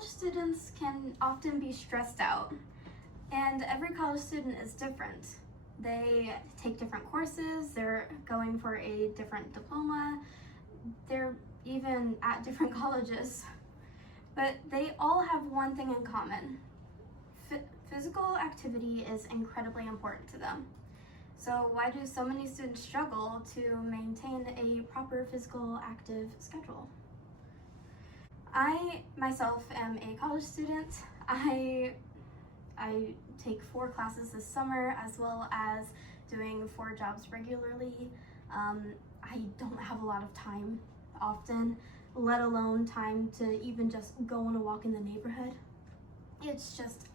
College students can often be stressed out, and every college student is different. They take different courses, they're going for a different diploma, they're even at different colleges. But they all have one thing in common. Physical activity is incredibly important to them. So why do so many students struggle to maintain a proper physical active schedule? I myself am a college student. I take 4 classes this summer, as well as doing 4 jobs regularly. I don't have a lot of time often, let alone time to even just go on a walk in the neighborhood. It's just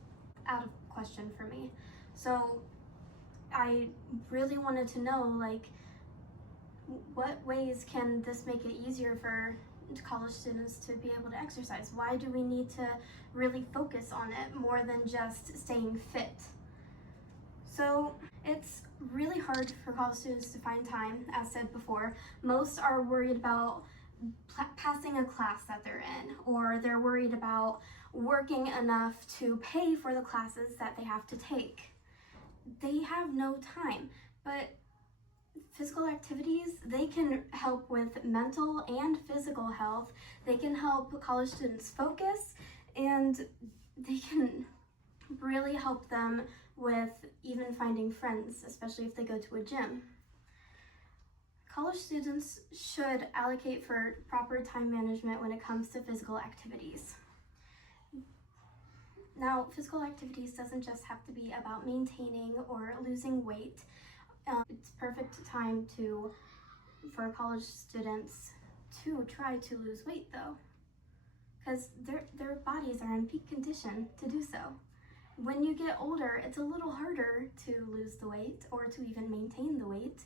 out of question for me. So I really wanted to know, like, what ways can this make it easier for college students to be able to exercise? Why do we need to really focus on it more than just staying fit? So it's really hard for college students to find time, as said before. Most are worried about passing a class that they're in, or they're worried about working enough to pay for the classes that they have to take. They have no time, but physical activities, they can help with mental and physical health. They can help college students focus, and they can really help them with even finding friends, especially if they go to a gym. College students should allocate for proper time management when it comes to physical activities. Now, physical activities doesn't just have to be about maintaining or losing weight. It's perfect time for college students to try to lose weight though, because their bodies are in peak condition to do so. When you get older, it's a little harder to lose the weight or to even maintain the weight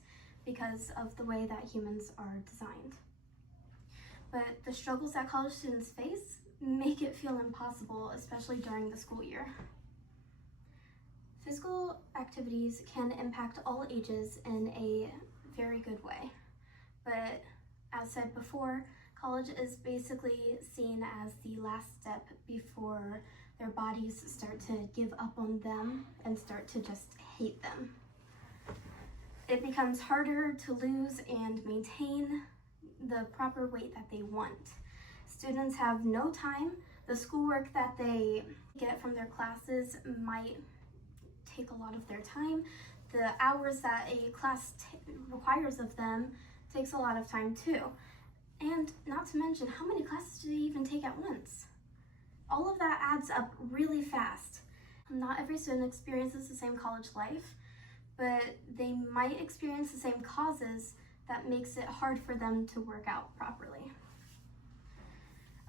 because of the way that humans are designed. But the struggles that college students face make it feel impossible, especially during the school year. Physical activities can impact all ages in a very good way, but as said before, college is basically seen as the last step before their bodies start to give up on them and start to just hate them. It becomes harder to lose and maintain the proper weight that they want. Students have no time. The schoolwork that they get from their classes might take a lot of their time. The hours that a class requires of them takes a lot of time too. And not to mention, how many classes do they even take at once? All of that adds up really fast. Not every student experiences the same college life, but they might experience the same causes that makes it hard for them to work out properly.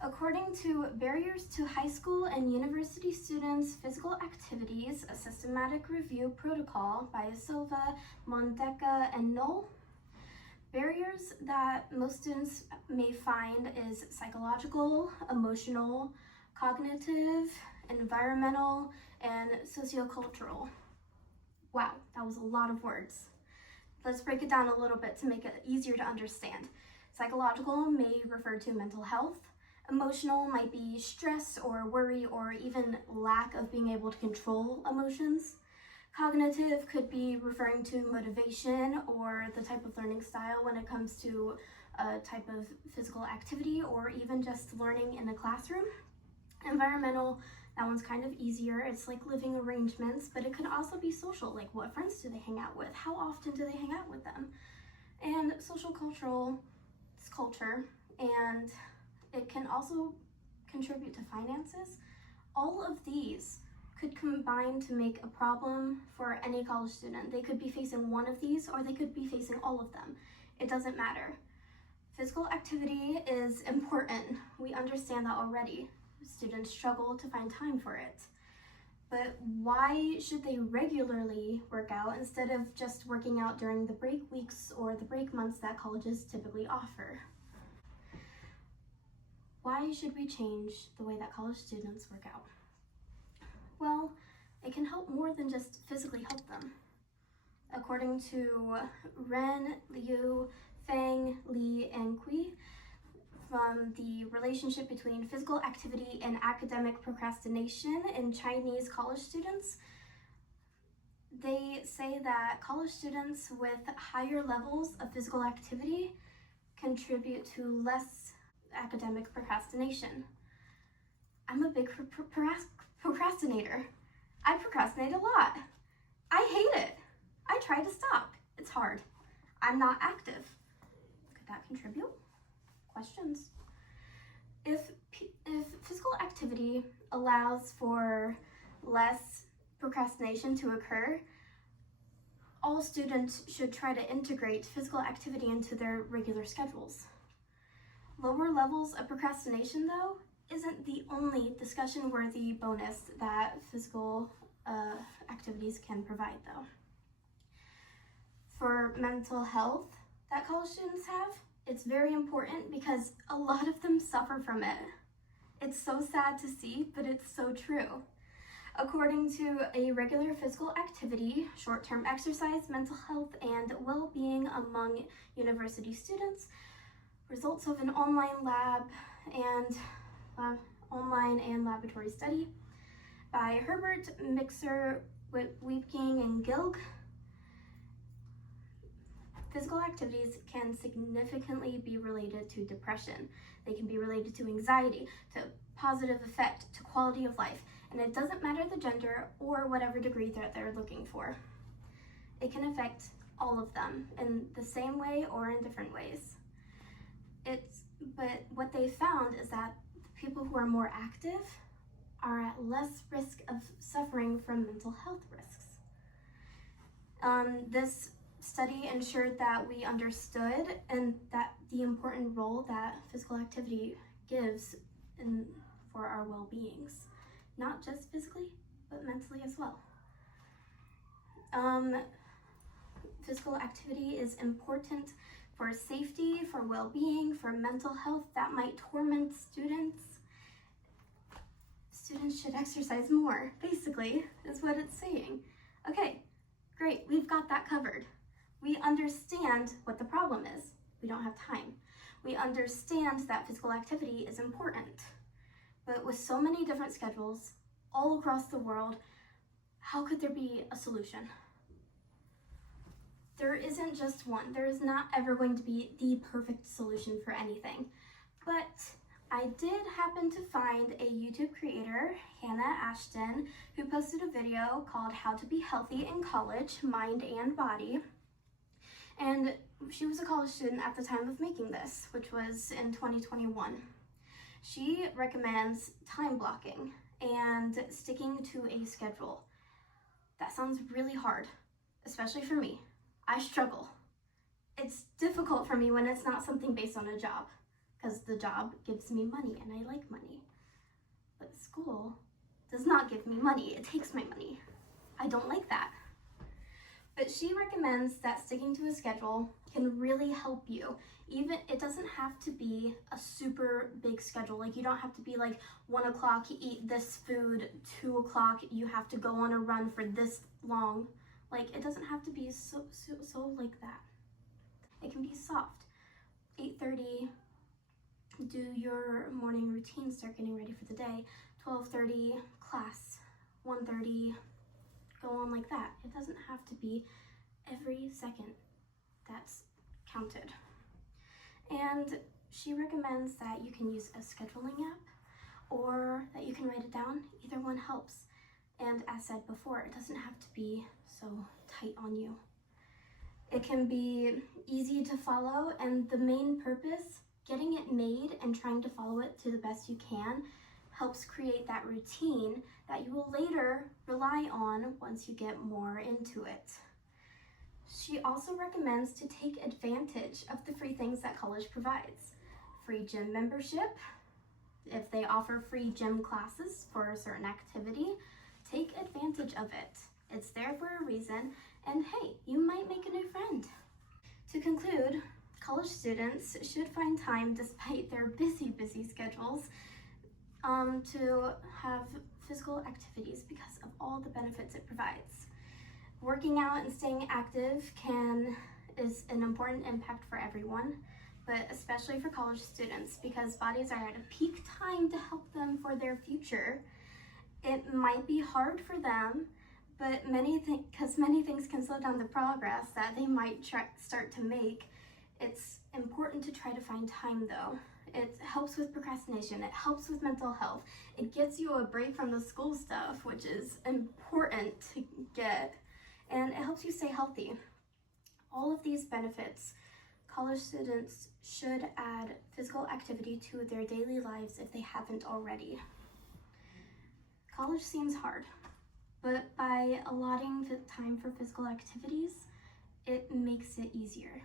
According to Barriers to High School and University Students' Physical Activities, a systematic review protocol by Silva, Mondeca, and Knoll, barriers that most students may find is psychological, emotional, cognitive, environmental, and sociocultural. Wow, that was a lot of words. Let's break it down a little bit to make it easier to understand. Psychological may refer to mental health. Emotional might be stress or worry or even lack of being able to control emotions. Cognitive could be referring to motivation or the type of learning style when it comes to a type of physical activity or even just learning in a classroom. Environmental, that one's kind of easier. It's like living arrangements, but it could also be social, like what friends do they hang out with? How often do they hang out with them? And social cultural, it's culture, and it can also contribute to finances. All of these could combine to make a problem for any college student. They could be facing one of these or they could be facing all of them. It doesn't matter. Physical activity is important. We understand that already. Students struggle to find time for it. But why should they regularly work out instead of just working out during the break weeks or the break months that colleges typically offer? Why should we change the way that college students work out? Well, it can help more than just physically help them. According to Ren, Liu, Feng, Li, and Kui, from the relationship between physical activity and academic procrastination in Chinese college students. They say that college students with higher levels of physical activity contribute to less academic procrastination. I'm a big procrastinator. I procrastinate a lot. I hate it. I try to stop. It's hard. I'm not active. Could that contribute? Questions? If physical activity allows for less procrastination to occur, all students should try to integrate physical activity into their regular schedules. Lower levels of procrastination, though, isn't the only discussion-worthy bonus that physical activities can provide, though. For mental health that college students have, it's very important because a lot of them suffer from it. It's so sad to see, but it's so true. According to a regular physical activity, short-term exercise, mental health, and well-being among university students, results of an online and laboratory study by Herbert, Mixer, Weepking, and Gilg. Physical activities can significantly be related to depression. They can be related to anxiety, to positive effect, to quality of life, and it doesn't matter the gender or whatever degree that they're looking for. It can affect all of them in the same way or in different ways. But what they found is that the people who are more active are at less risk of suffering from mental health risks. This study ensured that we understood and that the important role that physical activity gives for our well-beings, not just physically, but mentally as well. Physical activity is important for safety, for well-being, for mental health that might torment students. Students should exercise more, basically, is what it's saying. Okay, great, we've got that covered. We understand what the problem is. We don't have time. We understand that physical activity is important. But with so many different schedules all across the world, how could there be a solution? There isn't just one. There is not ever going to be the perfect solution for anything. But I did happen to find a YouTube creator, Hannah Ashton, who posted a video called How to Be Healthy in College, Mind and Body. And she was a college student at the time of making this, which was in 2021. She recommends time blocking and sticking to a schedule. That sounds really hard, especially for me. I struggle. It's difficult for me when it's not something based on a job, because the job gives me money and I like money. But school does not give me money, it takes my money. I don't like that. But she recommends that sticking to a schedule can really help you. Even, it doesn't have to be a super big schedule. Like, you don't have to be like 1 o'clock, eat this food, 2 o'clock, you have to go on a run for this long. Like, it doesn't have to be so like that. It can be soft. 8:30, do your morning routine, start getting ready for the day. 12:30, class. 1:30, go on like that. It doesn't have to be every second that's counted. And she recommends that you can use a scheduling app or that you can write it down. Either one helps. And as said before, it doesn't have to be so tight on you. It can be easy to follow, and the main purpose, getting it made and trying to follow it to the best you can, helps create that routine that you will later rely on once you get more into it. She also recommends to take advantage of the free things that college provides. Free gym membership, if they offer free gym classes for a certain activity, take advantage of it. It's there for a reason, and hey, you might make a new friend. To conclude, college students should find time, despite their busy schedules, to have physical activities because of all the benefits it provides. Working out and staying active is an important impact for everyone, but especially for college students, because bodies are at a peak time to help them for their future. It might be hard for them, but many things can slow down the progress that they might start to make. It's important to try to find time though. It helps with procrastination, it helps with mental health, it gets you a break from the school stuff, which is important to get, and it helps you stay healthy. All of these benefits, college students should add physical activity to their daily lives if they haven't already. College seems hard, but by allotting the time for physical activities, it makes it easier.